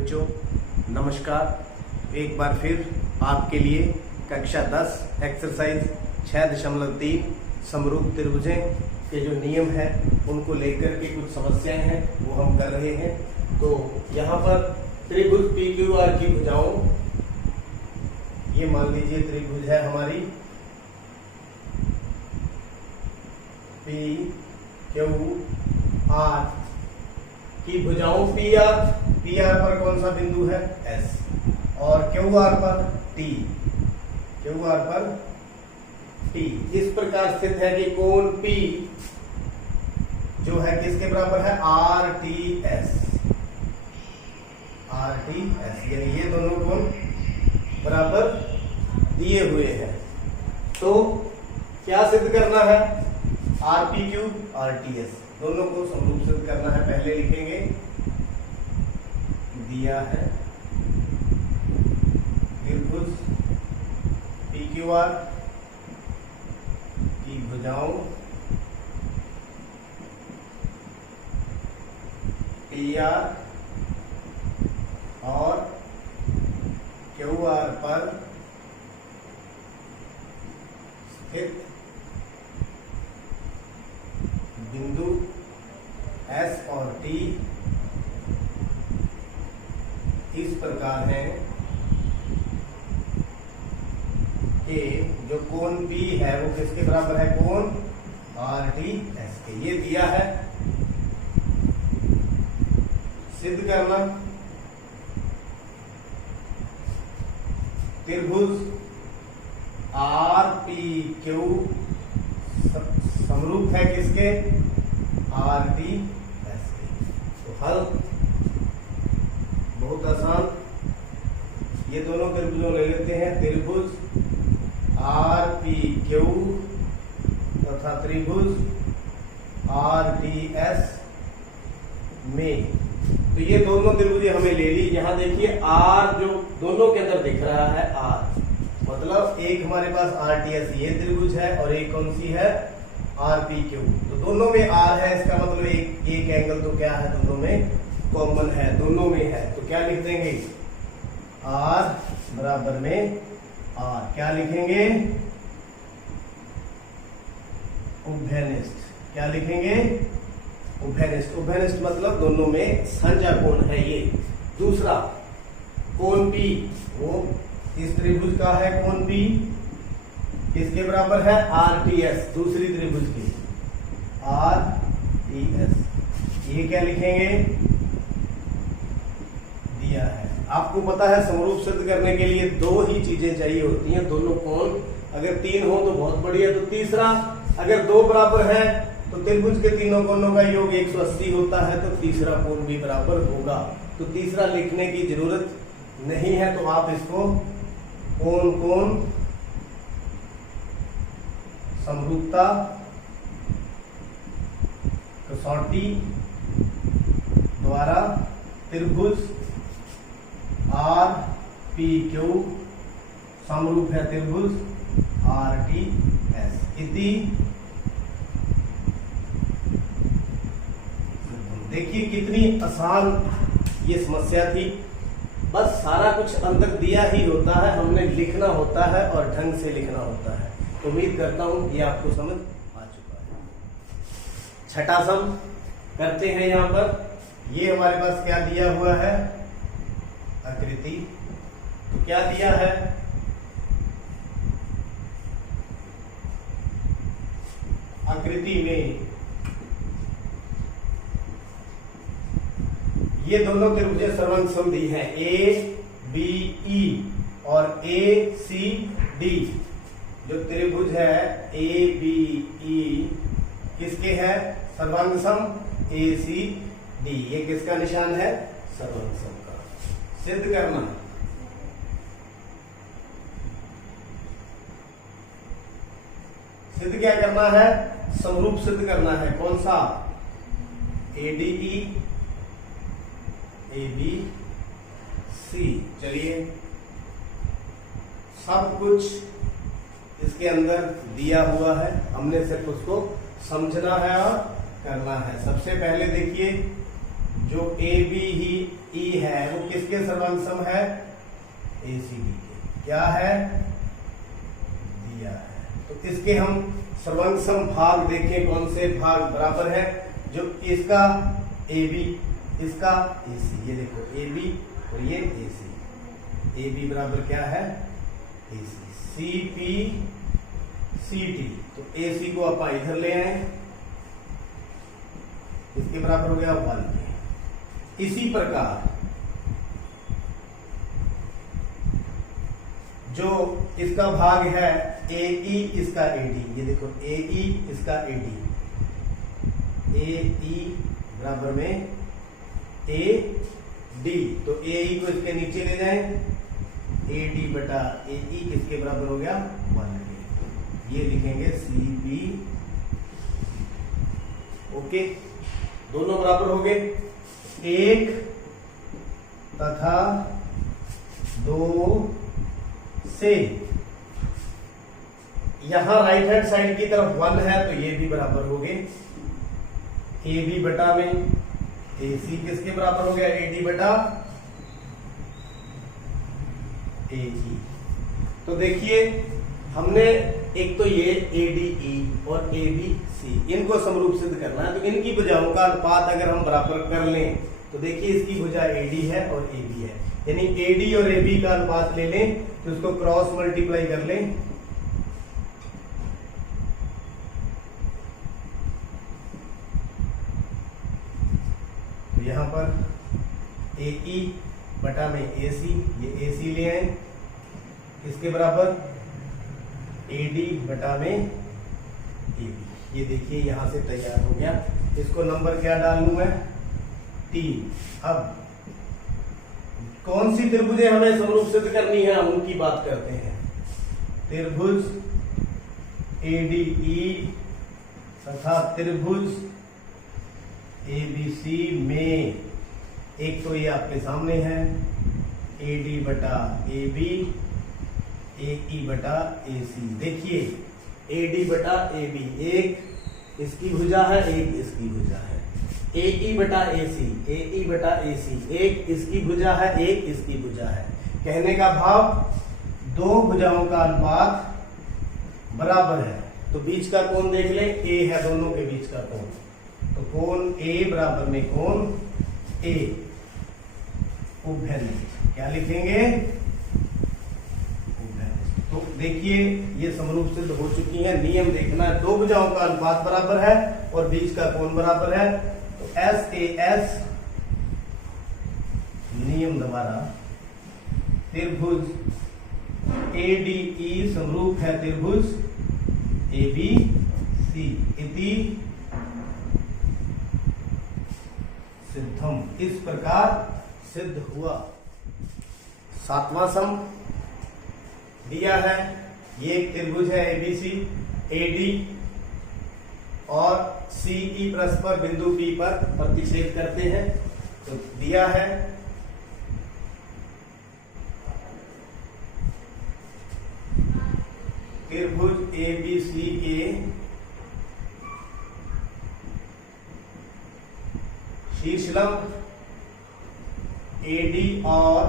बच्चों, नमस्कार। एक बार फिर आपके लिए कक्षा 10 एक्सरसाइज 6.3 समरूप त्रिभुजें के जो नियम है उनको लेकर के कुछ समस्याएं हैं वो हम कर रहे हैं। तो यहाँ पर त्रिभुज PQR की भुजाओं, ये मान लीजिए त्रिभुज है हमारी PQR की भुजाओं PR पर कौन सा बिंदु है S और QR पर T इस प्रकार स्थित है कि कोण P जो है किसके बराबर है RTS, यानी ये दोनों कोण बराबर दिए हुए हैं। तो क्या सिद्ध करना है? RPQ RTS दोनों को समरूप सिद्ध करना है। पहले लिखेंगे दिया है त्रिभुज PQR की भुजाओं PR और QR पर स्थित बिंदु S और T इस प्रकार है कि जो कोण P है वो किसके बराबर है? कोण RTS के। ये दिया है, सिद्ध करना त्रिभुज RPQ समरूप है किसके? RTS के। तो हल बहुत आसान, ये दोनों त्रिभुजों ले लेते हैं। त्रिभुज RPQ तथा त्रिभुज RTS में, तो ये दोनों त्रिभुज हमें ले ली। यहां देखिए R जो दोनों के अंदर दिख रहा है R, मतलब एक हमारे पास RTS ये त्रिभुज है और एक कौन सी है? RPQ। तो दोनों में R है, इसका मतलब एक एंगल तो क्या है? दोनों में कॉमन है, दोनों में है। तो क्या लिख देंगे? R बराबर में R क्या लिखेंगे? उभयनिष्ठ। क्या लिखेंगे? उभयनिष्ठ। उभयनिष्ठ मतलब दोनों में साझा कोण है। ये दूसरा कोण P वो इस त्रिभुज का है। कोण P किसके बराबर है? RTS, दूसरी त्रिभुज की RTS। ये क्या लिखेंगे? दिया है। आपको पता है समरूप सिद्ध करने के लिए दो ही चीजें चाहिए होती हैं, दोनों कोण। अगर तीन हो तो बहुत बढ़िया, तो तीसरा। अगर दो बराबर है तो त्रिभुज के तीनों कोणों का योग 180 होता है, तो तीसरा कोण भी बराबर होगा। तो तीसरा लिखने की जरूरत नहीं है। तो आप इसको कोण समरूपता कसौटी द्वारा त्रिभुज RPQ समरूप है त्रिभुज RTS इति। देखिए कितनी आसान ये समस्या थी। बस सारा कुछ अंदर दिया ही होता है, हमने लिखना होता है और ढंग से लिखना होता है। उम्मीद करता हूं ये आपको समझ आ चुका है। छठा सम करते हैं। यहां पर ये हमारे पास क्या दिया हुआ है? आकृति। तो क्या दिया है? आकृति में ये दोनों त्रिभुजें सर्वांग समदी हैं, ABE और ACD। जो त्रिभुज है ABE किसके है? सर्वांग सम ACD। ये किसका निशान है? सर्वांग सम का। सिद्ध करना सिद्ध क्या करना है? समरूप सिद्ध करना है। कौन सा? ADE ABC। चलिए सब कुछ इसके अंदर दिया हुआ है, हमने सिर्फ उसको समझना है और करना है। सबसे पहले देखिए जो ए बी ही ई है वो किसके सर्वांग सम है? ACD के। क्या है? दिया है। तो इसके हम सर्वांग सम भाग देखें, कौन से भाग बराबर है? जो इसका AB, इसका AC। ये देखो AB और ये AC। AB बराबर क्या है? AC। CP CT। तो AC को आप इधर ले आए, इसके बराबर हो गया 1। इसी प्रकार जो इसका भाग है AE, इसका AD। ये देखो AE, इसका AD। AE बराबर में AD। तो AE को इसके नीचे ले जाएं, AD बटा AE किसके बराबर हो गया? 1 के। ये लिखेंगे CP। ओके, दोनों बराबर हो गए। 1 तथा 2 से यहां राइट हैंड साइड की तरफ 1 है तो ये भी बराबर हो गए। AB बटा में AC किसके बराबर हो गया? AD बटा AE। तो देखिए हमने एक तो ये ADE और ABC इनको समरूप सिद्ध करना है, तो इनकी भुजाओं का अनुपात अगर हम बराबर कर लें तो देखिए इसकी भुजा AD है और AB है, यानी AD और AB का अनुपात ले लें तो उसको क्रॉस मल्टीप्लाई कर लें। तो यहां पर AE बटा में AC, ये AC ले आए, इसके बराबर AD बटा में AB। ये देखिए यहां से तैयार हो गया। इसको नंबर क्या डाल लूं मैं? 3। अब कौन सी त्रिभुजें हमें समरूप सिद्ध करनी है, हम उनकी बात करते हैं। त्रिभुज ADE तथा त्रिभुज ABC में एक तो ये आपके सामने है AD बटा AB, AE बटा AC। देखिए AD बटा AB, एक इसकी भुजा है, एक इसकी भुजा है। AE बटा AC, AE बटा AC, एक इसकी भुजा है, एक इसकी भुजा है। कहने का भाव दो भुजाओं का अनुपात बराबर है। तो बीच का कोण देख ले, A है दोनों के बीच का कोण, तो कोण A बराबर में कोण A उभयनिष्ठ। क्या लिखेंगे? उभयनिष्ठ। तो देखिए ये समरूप सिद्ध हो चुकी है। नियम देखना है, दो भुजाओं का अनुपात बराबर है और बीच का कोण बराबर है। तो SAS नियम द्वारा त्रिभुज ADE समरूप है त्रिभुज ABC इति सिद्धम। इस प्रकार सिद्ध हुआ। सातवां सम दिया है, ये एक त्रिभुज है ABC, AD और CE परस्पर बिंदु P पर प्रतिच्छेद करते हैं। तो दिया है त्रिभुज ABC के शीर्षलंब AD और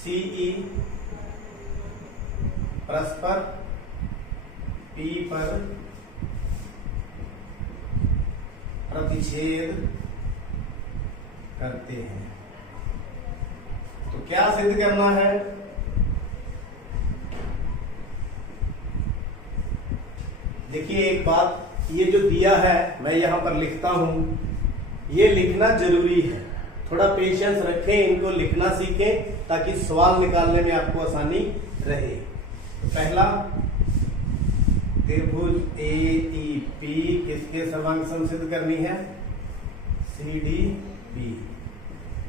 CE परस्पर P पर प्रतिच्छेद करते हैं। तो क्या सिद्ध करना है? देखिए एक बात, ये जो दिया है मैं यहां पर लिखता हूं, ये लिखना जरूरी है। थोड़ा पेशेंस रखें, इनको लिखना सीखें ताकि सवाल निकालने में आपको आसानी रहे। तो पहला त्रिभुज AEP किसके सर्वांग सम सिद्ध करनी है? CDB।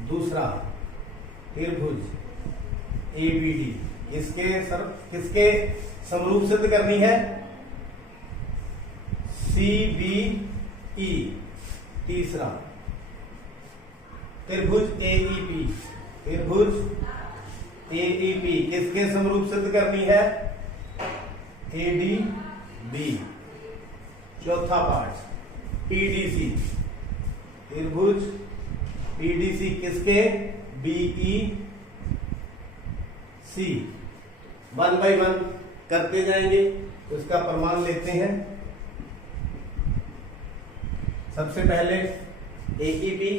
दूसरा त्रिभुज ABD किसके समरूप सिद्ध करनी है? CBE। तीसरा त्रिभुज AEP किसके समरूप सिद्ध करनी है? ADB। चौथा पार्ट PDC त्रिभुज पीडीसी किसके, बीई सी। 1 बाय 1 करते जाएंगे, तो इसका प्रमाण लेते हैं। सबसे पहले एईपी,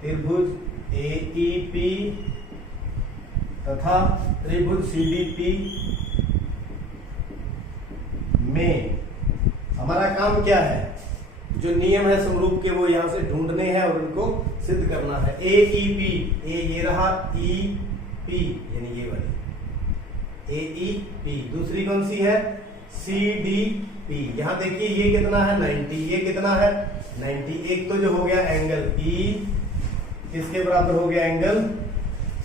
त्रिभुज एईपी तथा त्रिभुज सीडीपी में हमारा काम क्या है, जो नियम है समरूप के वो यहां से ढूंढने हैं और उनको सिद्ध करना है। एईपी, ए ये रहा, ई पी यानी ये वाली एईपी। दूसरी कौन सी है, सीडीपी। यहां देखिए ये कितना है 90, ये कितना है 90। एक तो जो हो गया एंगल ई, किसके बराबर हो गया, एंगल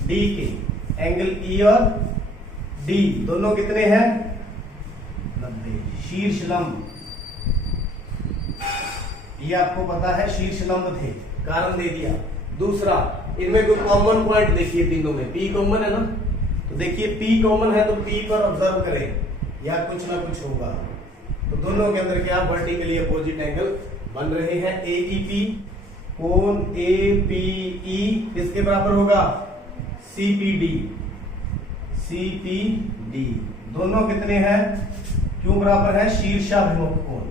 डी के। एंगल ई और डी दोनों कितने हैं 90। शीर्ष लंब, ये आपको पता है शीर्ष लंब थे, कारण दे दिया। दूसरा, इनमें कोई कॉमन पॉइंट देखिए, तीनों में पी कॉमन है ना, तो देखिए पी कॉमन है तो पी पर ऑब्जर्व करें, या कुछ ना कुछ होगा। तो दोनों के अंदर क्या, वर्टिकली अपोजिट एंगल बन रहे हैं। एईपी, कोण एपीई किसके बराबर होगा, सीपीडी। सीपीडी दोनों कितने हैं, क्यों बराबर है, शीर्षाभिमुख कोण।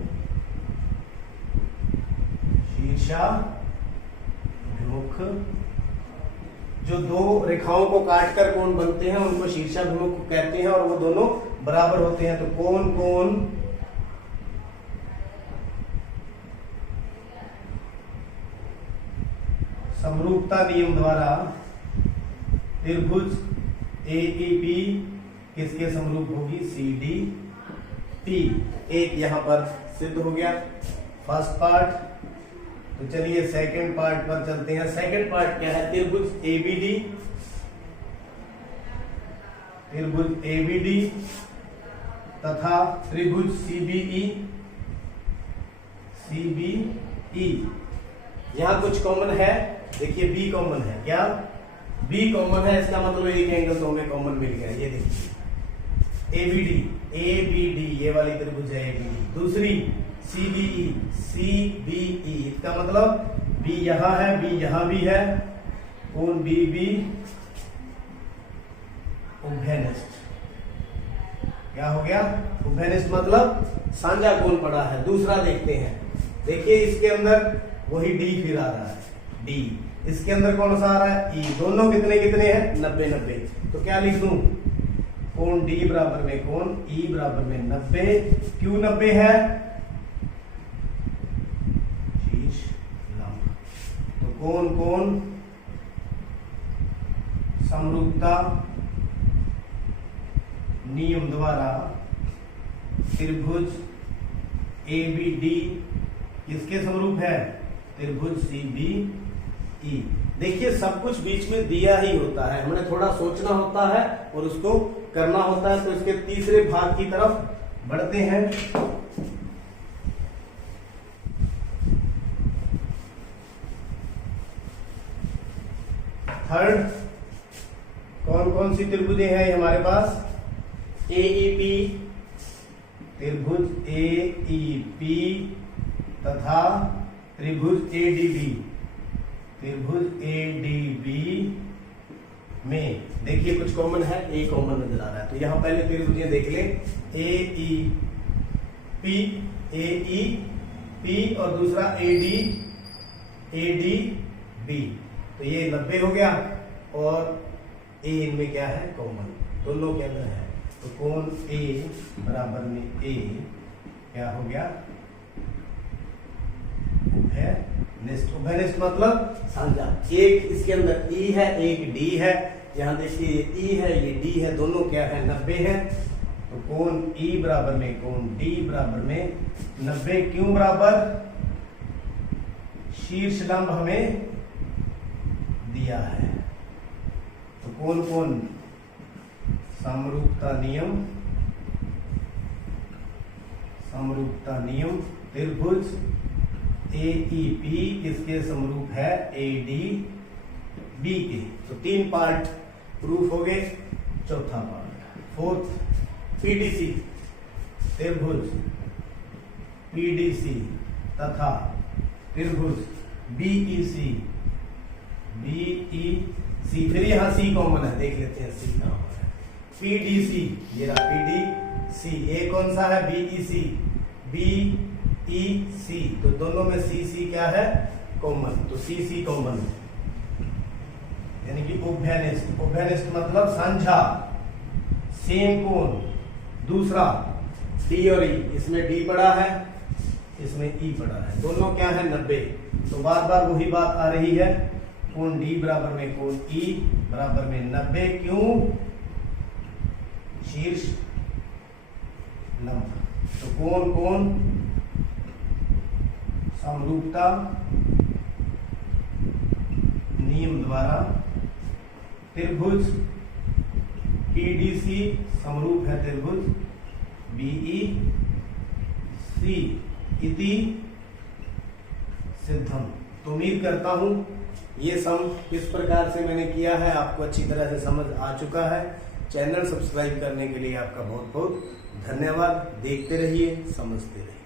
शीर्षाभिमुख, जो दो रेखाओं को काटकर कोण बनते हैं उनको शीर्षाभिमुख कहते हैं, और वो दोनों बराबर होते हैं। तो कोण कोण समरूपता नियम द्वारा त्रिभुज एईपी किसके समरूप होगी, सीडीपी। एक यहां पर सिद्ध हो गया फर्स्ट पार्ट। तो चलिए सेकंड पार्ट पर चलते हैं। सेकंड पार्ट क्या है, त्रिभुज एबीडी, त्रिभुज एबीडी तथा त्रिभुज सीबीई। सीबीई यहां कुछ कॉमन है, देखिए बी कॉमन है, क्या बी कॉमन है, इसका मतलब एक एंगल तो हमें कॉमन मिल गया। ये देखिए एबीडी, एबीडी ये वाली त्रिभुज है एबीडी। दूसरी सीबीई, सीबीई इसका मतलब बी यहां है, बी यहां भी है, कोण बीबी उभयनिष्ठ। क्या हो गया, उभयनिष्ठ मतलब साझा कोण पड़ा है। दूसरा देखते हैं, देखिए इसके अंदर वही डी फिर आ रहा है, डी। इसके अंदर कौन सा आ रहा है, ई। दोनों कितने कितने हैं 90 90। तो क्या लिख दूं, कोण डी बराबर में कोण ई बराबर में 90। क्यों 90 है, शीर्ष लंब। तो कोण कोण समरूपता नियम द्वारा त्रिभुज एबीडी किसके समरूप है, त्रिभुज सीबीई। देखिए सब कुछ बीच में दिया ही होता है, हमने थोड़ा सोचना होता है और उसको करना होता है। तो इसके तीसरे भाग की तरफ बढ़ते हैं। थर्ड, कौन कौन सी त्रिभुजें हैं हमारे पास, एईपी, त्रिभुज एईपी तथा त्रिभुज एडीबी। त्रिभुज एडीबी में देखिए कुछ कॉमन है, ए कॉमन नजर आ रहा है। तो यहां पहले त्रिभुजें देख लें, एईपी, एईपी और दूसरा एडी, एडीबी। तो ये 90 हो गया, और ए इनमें क्या है, कॉमन, दोनों के अंदर है। तो कोण ए बराबर में ए क्या हो गया, उभयनिष्ठ। उभयनिष्ठ मतलब साझा, एक इसके अंदर ई है, एक डी है। यहां देखिए ये ई है, ये डी है, दोनों क्या है 90 है। तो कोण ई बराबर में कोण डी बराबर में 90। क्यों बराबर, शीर्ष लंब हमें दिया है। तो कौन कौन, समरूपता नियम, समरूपता नियम त्रिभुज एईपी किसके समरूप है, एडीबी के। तो 3 पार्ट प्रूफ हो गए। चौथा पार्ट, फोर्थ, पीडीसी, त्रिभुज पीडीसी तथा त्रिभुज बीईसी, बीईसी, फिर यहाँ सी कॉमन है, देख लेते हैं सी कहाँ है। पीडीसी, ये रहा पीडीसी, ए कौन सा है बीईसी, बीईसी, तो दोनों में सी सी क्या है कॉमन, तो सी सी कॉमन है, यानी कि उभयनिष्ठ, उभयनिष्ठ मतलब साझा, सेम कोण। दूसरा डी और ई, इसमें डी पड़ा है, इसमें ई पड़ा है, दोनों क्या है 90, तो बार बार वही बात आ रही है, कोण डी बराबर में कोण ई बराबर में 90, क्यों, शीर्ष लंब, तो कोण कोण समरूपता नियम द्वारा त्रिभुज पीडीसी समरूप है त्रिभुज बीईसी इति सिद्धम। तो उम्मीद करता हूं ये सम किस प्रकार से मैंने किया है आपको अच्छी तरह से समझ आ चुका है। चैनल सब्सक्राइब करने के लिए आपका बहुत बहुत धन्यवाद। देखते रहिए, समझते रहिए।